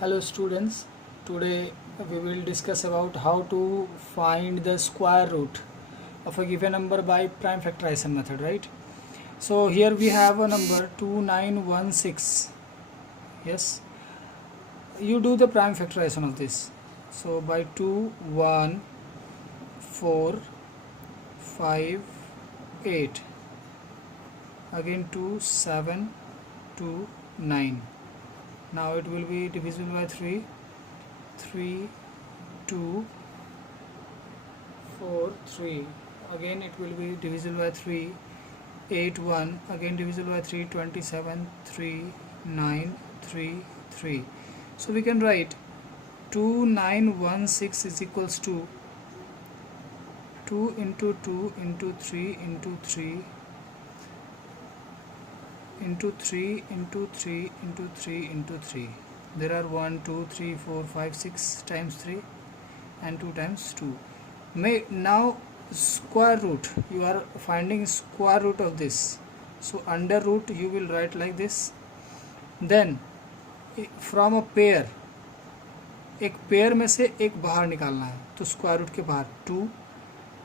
Hello students, today we will discuss about how to find the square root of a given number by prime factorization method, right? So here we have a number 2916. Yes, you do the prime factorization of this. So by 2 1 4 5 8, again 2 7 2 9. Now it will be divisible by 3 3 2 4 3, again it will be divisible by 3 8 1, again divisible by 3 27 3 9 3 3. So we can write 2916 is equals to 2 into 2 into 3 into 3 into 3 into 3 into 3 into 3. There are 1 2 3 4 5 6 times 3 and 2 times 2. Now square root, you are finding square root of this. So under root you will write like this. Then from a pair, एक pair में से एक बाहर निकालना है, तो square root के बाहर 2,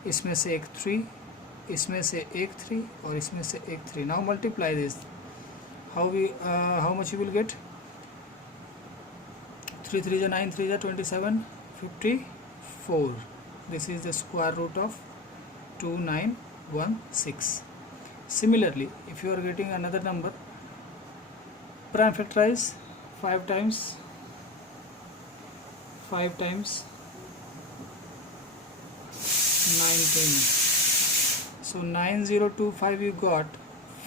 इसमें से एक 3, इसमें से एक 3 और इसमें से एक 3. Now multiply this. How much you will get? 3 3 is 9, 3 is 27, 54. This is the square root of 2916. Similarly, if you are getting another number, prime factorize 5 times 19. So 9025 you got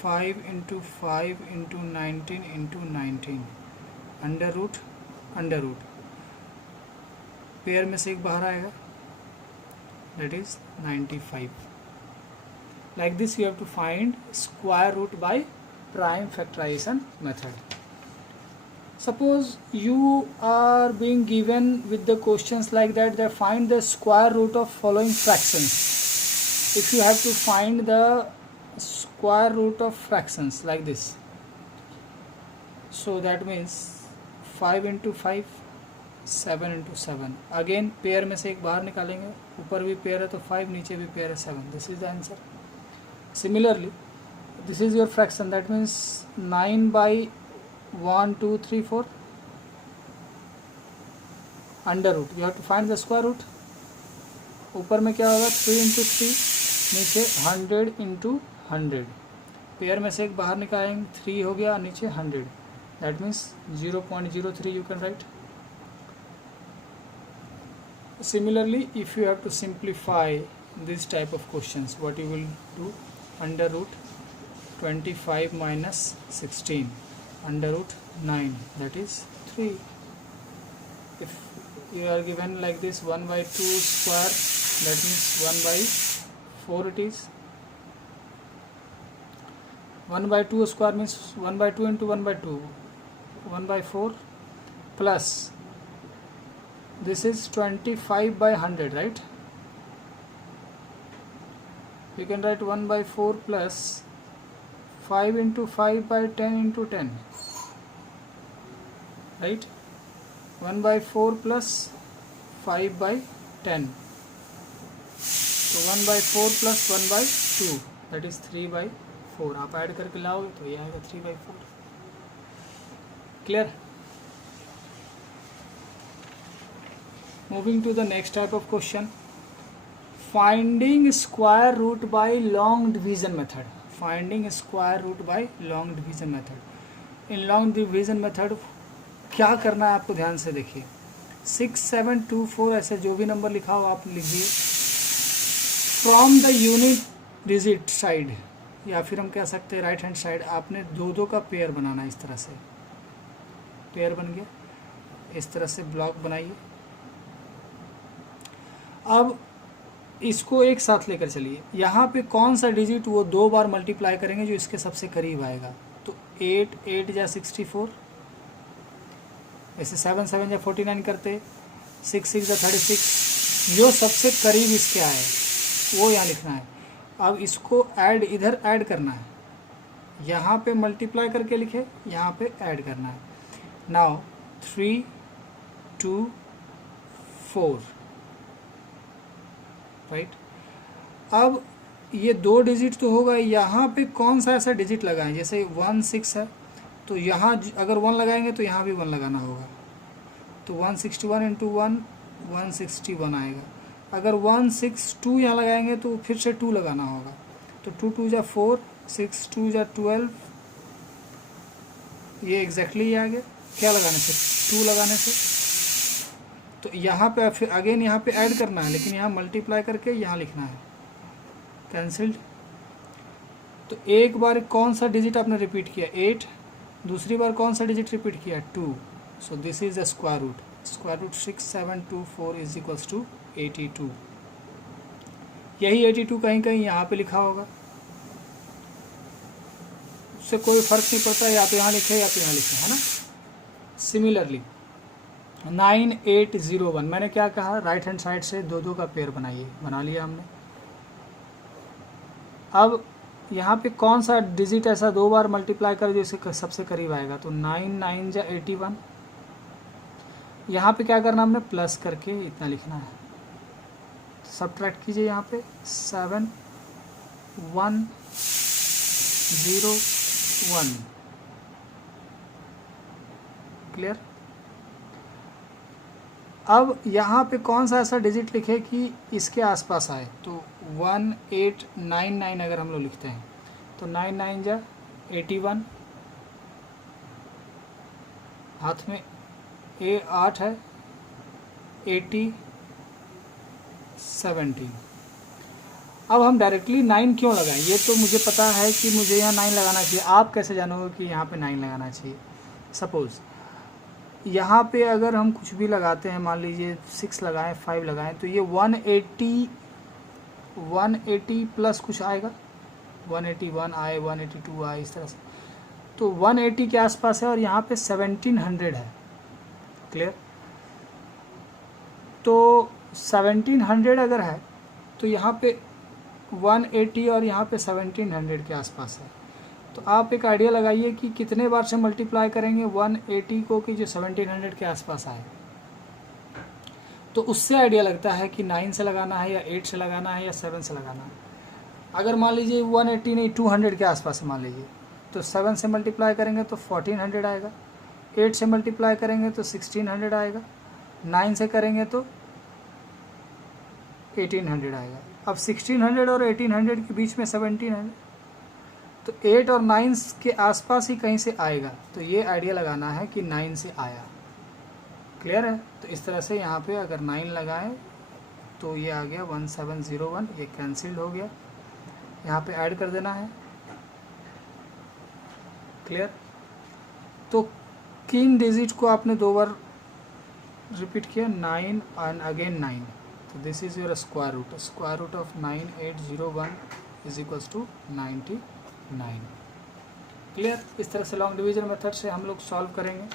5 into 5 into 19 into 19. Under root pair में से एक बाहर आएगा, that is 95. Like this you have to find square root by prime factorization method. Suppose you are being given with the questions like that find the square root of following fractions. If you have to find the square root of fractions like this, so that means 5 into 5 7 into 7. Again pair में से एक बाहर निकालेंगे, ऊपर भी pair है तो 5, नीचे भी पेयर है 7. This is the answer. Similarly this is your fraction, that means 9 by 1 2 3 4 under root. You have to find the square root. ऊपर में क्या होगा 3 इंटू 3, नीचे 100 इंटू 100. पेयर में से एक बाहर निकालेंगे, 3 हो गया, नीचे 100. That means 0.03 you can write. Similarly, if you have to simplify this type of questions, what you will do? Under root 25 minus 16, under root 9, that is 3. If you are given like this 1 by 2 square, that means 1 by 4 it is. 1 by 2 square means 1 by 2 into 1 by 2, 1 by 4 plus this is 25 by 100, right? We can write 1 by 4 plus 5 into 5 by 10 into 10, right? 1 by 4 plus 5 by 10. So 1 by 4 plus 1 by 2, that is 3 by 4. आप add करके लाओगे तो ये आएगा 3 by 4. Clear? Moving to the next type of question, finding square root by long division method. Finding square root by long division method. In long division method क्या करना है आपको ध्यान से देखिए. 6 7 2 4 ऐसे जो भी नंबर लिखा हो आप लिखिए. From the unit digit side, या फिर हम कह सकते हैं राइट हैंड साइड, आपने दो का पेयर बनाना है. इस तरह से पेयर बन गया, इस तरह से ब्लॉक बनाइए. अब इसको एक साथ लेकर चलिए. यहाँ पे कौन सा डिजिट वो 2 बार मल्टीप्लाई करेंगे जो इसके सबसे करीब आएगा. तो 8 8 या 64, ऐसे 7 7 या 49 करते, 6 6 या 36, जो सबसे करीब इसके आए वो यहाँ लिखना है. अब इसको इधर ऐड करना है, यहाँ पे मल्टीप्लाई करके लिखे, यहाँ पे ऐड करना है. Now 3 2 4, right. अब ये 2 डिजिट तो होगा, यहाँ पे कौन सा ऐसा डिजिट लगाएं, जैसे 1 6 है तो यहाँ अगर 1 लगाएंगे तो यहाँ भी 1 लगाना होगा, तो 161 इंटू 1 161 आएगा। अगर 162 यहाँ लगाएंगे तो फिर से 2 लगाना होगा, तो 2 2 जा 4, 6 2 जा 12, ये एग्जैक्टली आ गया क्या लगाने से, 2 लगाने से। तो यहाँ पे फिर अगेन यहाँ पे ऐड करना है, लेकिन यहाँ मल्टीप्लाई करके यहाँ लिखना है, कैंसिल्ड। तो एक बार कौन सा डिजिट आपने रिपीट किया 8, दूसरी बार कौन सा डिजिट रिपीट किया 2, so this is the square root. Square root 6724 is equals to 82। यही 82 कहीं कहीं यहाँ पे लिखा होगा, उससे कोई फर्क नहीं पड़ता, या तो यहाँ लिखे या तो यहाँ लिखे, है ना। सिमिलरली 9801, मैंने क्या कहा, राइट हैंड साइड से 2 2 का पेयर बनाइए, बना लिया हमने। अब यहाँ पे कौन सा डिजिट ऐसा 2 बार मल्टीप्लाई कर जो इसे सबसे करीब आएगा, तो 9 9 जा 81। यहाँ पे क्या करना हमने, प्लस करके इतना लिखना है, सब्ट्रैक्ट कीजिए यहाँ पे 7 1 0 1, क्लियर। अब यहाँ पे कौन सा ऐसा डिजिट लिखे कि इसके आसपास आए, तो 1899 अगर हम लोग लिखते हैं तो 9 9 जा 81, हाथ में 8 है, 80 17। अब हम डायरेक्टली 9 क्यों लगाएं, ये तो मुझे पता है कि मुझे यहाँ 9 लगाना चाहिए, आप कैसे जानोगे कि यहाँ पे 9 लगाना चाहिए। सपोज़ यहाँ पे अगर हम कुछ भी लगाते हैं, मान लीजिए 6 लगाएं 5 लगाएं, तो ये 180 प्लस कुछ आएगा, 181 आए 182 आए, इस तरह से। तो 180 के आसपास है और यहाँ पे 1700 है, क्लियर। तो 1700 अगर है तो यहाँ पे 180 और यहाँ पे 1700 के आसपास है। तो आप एक आइडिया लगाइए कि कितने बार से मल्टीप्लाई करेंगे 180 को कि जो 1700 के आसपास आए। तो उससे आइडिया लगता है कि 9 से लगाना है या 8 से लगाना है या 7 से लगाना है। अगर मान लीजिए 180 नहीं 200 के आसपास मान लीजिए, तो 7 से मल्टीप्लाई करेंगे तो 1400 आएगा, 8 से मल्टीप्लाई करेंगे तो 1600 आएगा, 9 से करेंगे तो 1800 आएगा। अब 1600 और 1800 के बीच में 1700, तो 8 और 9 के आसपास ही कहीं से आएगा। तो ये आइडिया लगाना है कि 9 से आया, क्लियर है। तो इस तरह से यहाँ पे अगर 9 लगाएं तो ये आ गया 1701, ये कैंसिल्ड हो गया, यहाँ पे ऐड कर देना है, क्लियर। तो किन डिजिट को आपने 2 बार रिपीट किया, 9 एंड अगेन 9, तो this is your square root. Square root of 9801 is equals to 99, clear. इस तरह से लॉन्ग डिवीजन मेथड से हम लोग सॉल्व करेंगे।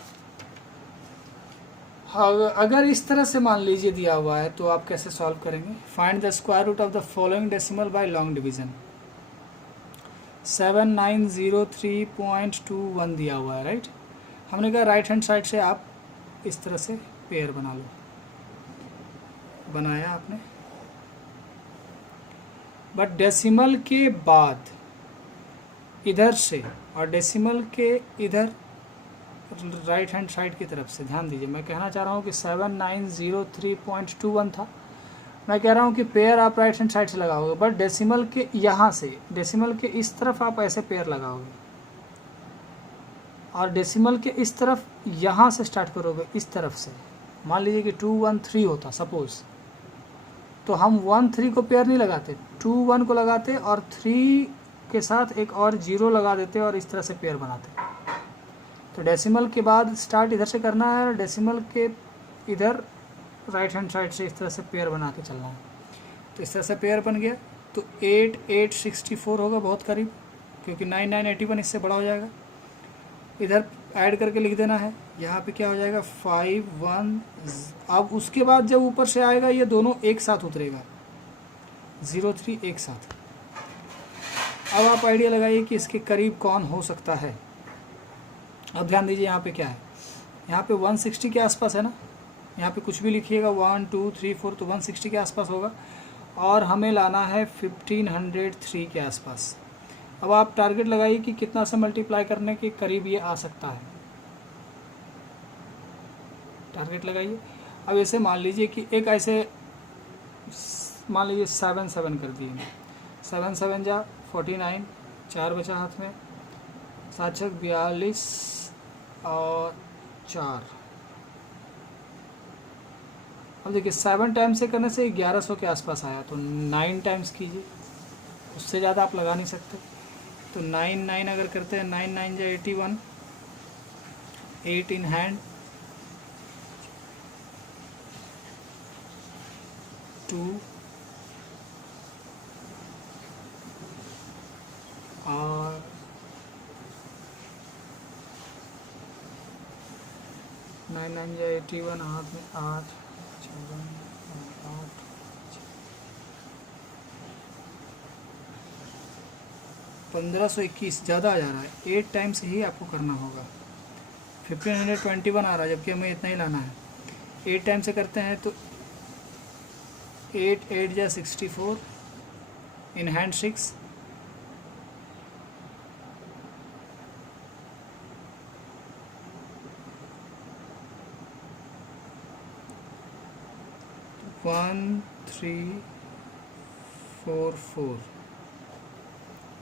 अगर इस तरह से मान लीजिए दिया हुआ है तो आप कैसे सॉल्व करेंगे, find the square root of the following decimal by long division. 7903.21 दिया हुआ है, राइट। हमने कहा राइट हैंड साइड से आप इस तरह से पेयर बना लो, बनाया आपने। बट डेसिमल के बाद इधर से और डेसिमल के इधर राइट हैंड साइड की तरफ से, ध्यान दीजिए मैं कहना चाह रहा हूँ कि 7903.21 था, मैं कह रहा हूँ कि पेयर आप राइट हैंड साइड से लगाओगे, बट डेसिमल के यहाँ से, डेसिमल के इस तरफ आप ऐसे पेयर लगाओगे और डेसिमल के इस तरफ यहाँ से स्टार्ट करोगे, इस तरफ से। मान लीजिए कि 213 होता सपोज, तो हम 13 को पेयर नहीं लगाते, 21 को लगाते और 3 के साथ एक और 0 लगा देते और इस तरह से पेयर बनाते। तो डेसिमल के बाद स्टार्ट इधर से करना है और डेसिमल के इधर राइट हैंड साइड से इस तरह से पेयर बना के चलना है। तो इस तरह से पेयर बन गया, तो 8864 होगा बहुत करीब, क्योंकि 9981 इससे बड़ा हो जाएगा। इधर ऐड करके लिख देना है, यहाँ पे क्या हो जाएगा 51। अब उसके बाद जब ऊपर से आएगा ये दोनों एक साथ उतरेगा, 03 एक साथ। अब आप आइडिया लगाइए कि इसके करीब कौन हो सकता है। अब ध्यान दीजिए यहाँ पे क्या है, यहाँ पे 160 के आसपास है ना, यहाँ पे कुछ भी लिखिएगा 1 2 3 4 तो 160 के आसपास होगा, और हमें लाना है 1503 के आसपास। अब आप टारगेट लगाइए कि कितना से मल्टीप्लाई करने के करीब ये आ सकता है, टारगेट लगाइए। अब ऐसे मान लीजिए कि एक ऐसे मान लीजिए 7 7 कर दिए, 7 7 जा 49, 4 बचा हाथ में, 7 6 42 और 4। अब देखिए 7 टाइम्स से करने से 1100 के आसपास आया, तो 9 टाइम्स कीजिए, उससे ज़्यादा आप लगा नहीं सकते। तो 9 9 अगर करते हैं, 9 9 जा 81, 8 इन हैंड, 2 और 9 9 जा 81, हाथ में 8 8 1521 ज़्यादा आ जा रहा है, 8 टाइम्स ही आपको करना होगा। 1521 आ रहा है, जबकि हमें इतना ही लाना है। 8 टाइम से करते हैं तो 8 8 जा 64, इन हैंड 6, 1 3 4 4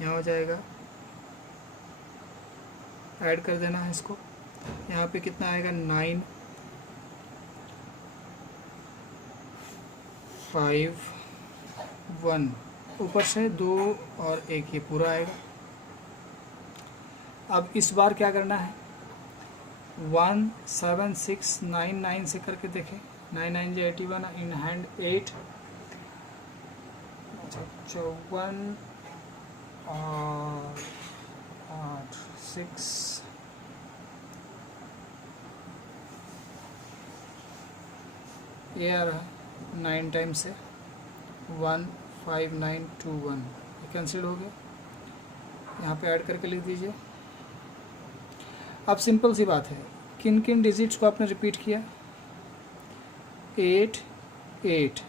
यहाँ हो जाएगा, ऐड कर देना है इसको। यहाँ पे कितना आएगा, 9 5 1, ऊपर से 2 और 1, ये पूरा आएगा। अब इस बार क्या करना है, 1 7 6 9 9 से करके देखें। 9 9 जा 81, इन हैंड 8, 54 और 8 6, ये आ रहा है 9 टाइम से 1 5 9 2 1, ये कैंसिल हो गया। यहाँ पे ऐड करके लिख दीजिए। अब सिंपल सी बात है, किन किन डिजिट्स को आपने रिपीट किया, 8 8,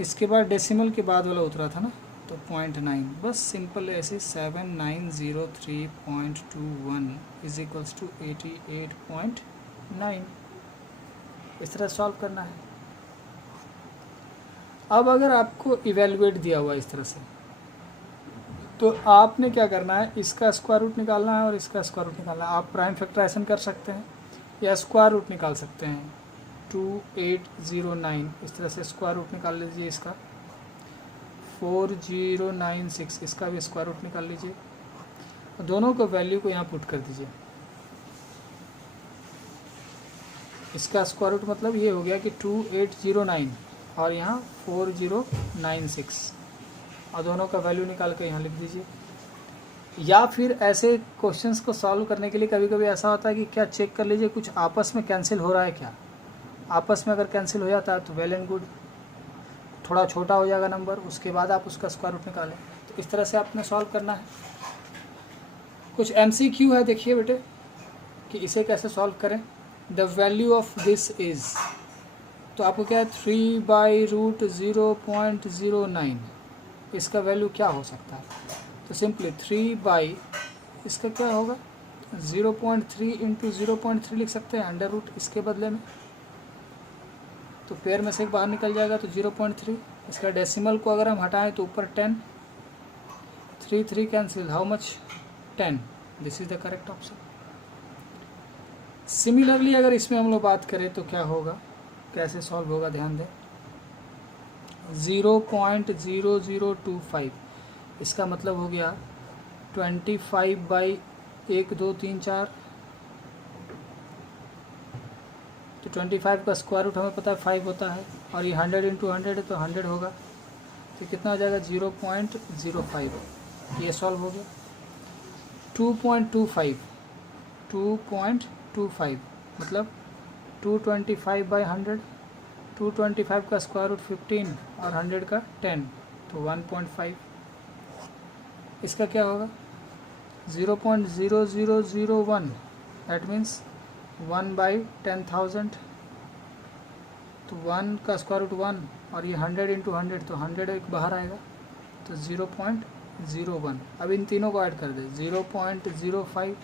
इसके बाद डेसिमल के बाद वाला उतरा था ना, तो 0.9, बस सिंपल ऐसे 7903.21 इज इक्वल्स टू 88.9, इस तरह सॉल्व करना है। अब अगर आपको इवेलुएट दिया हुआ इस तरह से, तो आपने क्या करना है, इसका स्क्वायर रूट निकालना है और इसका स्क्वायर रूट निकालना है। आप प्राइम फैक्टराइजेशन कर सकते हैं या स्क्वायर रूट निकाल सकते हैं। 2809, इस तरह से स्क्वायर रूट निकाल लीजिए इसका। 4096, इसका भी स्क्वायर रूट निकाल लीजिए। दोनों को वैल्यू को यहाँ पुट कर दीजिए। इसका स्क्वायर रूट मतलब ये हो गया कि 2809 और यहाँ 4096, और दोनों का वैल्यू निकाल कर यहाँ लिख दीजिए। या फिर ऐसे क्वेश्चंस को सॉल्व करने के लिए कभी कभी ऐसा होता है कि क्या चेक कर लीजिए कुछ आपस में कैंसिल हो रहा है क्या। आपस में अगर कैंसिल हो जाता है तो वेल एंड गुड, थोड़ा छोटा हो जाएगा नंबर, उसके बाद आप उसका स्क्वायर रूट निकालें। तो इस तरह से आपने सॉल्व करना है। कुछ MCQ है, देखिए बेटे कि इसे कैसे सॉल्व करें। The value of this is, तो आपको क्या है, 3/√0.09, इसका वैल्यू क्या हो सकता है। तो सिंपली 3 इसका क्या होगा, 0.3 इंटू 0.3 लिख सकते हैं, अंडर रूट इसके बदले में, तो पेयर में से एक बाहर निकल जाएगा तो 0.3। इसका डेसिमल को अगर हम हटाएं तो ऊपर 10, 3 3 cancel, how much, 10, this is the correct option. Similarly अगर इसमें हम लोग बात करें तो क्या होगा, कैसे सॉल्व होगा, ध्यान दें। 0.0025, इसका मतलब हो गया 25/1 2 3 4, तो 25 का स्क्वायर रूट हमें पता है 5 होता है, और ये 100 इंटू 100 है तो 100 होगा, तो कितना हो जाएगा 0.05, ये सॉल्व हो गया। 2.25 मतलब 225/100, 225 का स्क्वायर रूट 15 और 100 का 10, तो 1.5। इसका क्या होगा 0.0001, दैट मीन्स 1/10,000, तो 1 का स्क्वायर रूट 1 और ये 100 इंटू 100 तो 100 एक बाहर आएगा तो 0.01। अब इन तीनों को ऐड कर दे 0.05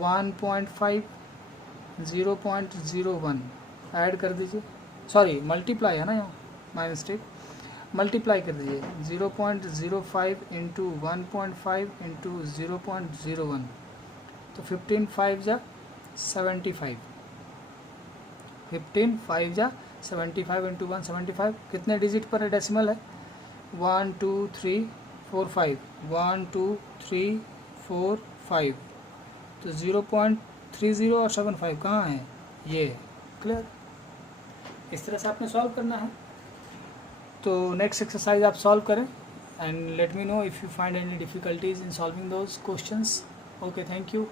1.5 0.01 ऐड कर दीजिए, सॉरी मल्टीप्लाई है ना, यहाँ माई मिस्टेक, मल्टीप्लाई कर दीजिए 0.05 इंटू 1.5 इंटू 0.01 तो 15 5 जा 75, 15 5 जा 75 इंटू 175 कितने डिजिट पर है, डेसिमल है 1 2 3 4 5 1 2 3 4 5 तो 0.30 और 75 कहाँ है, ये क्लियर। इस तरह से आपने सॉल्व करना है। तो नेक्स्ट एक्सरसाइज आप सॉल्व करें and let me know if you find any difficulties in solving those questions. Okay, thank you.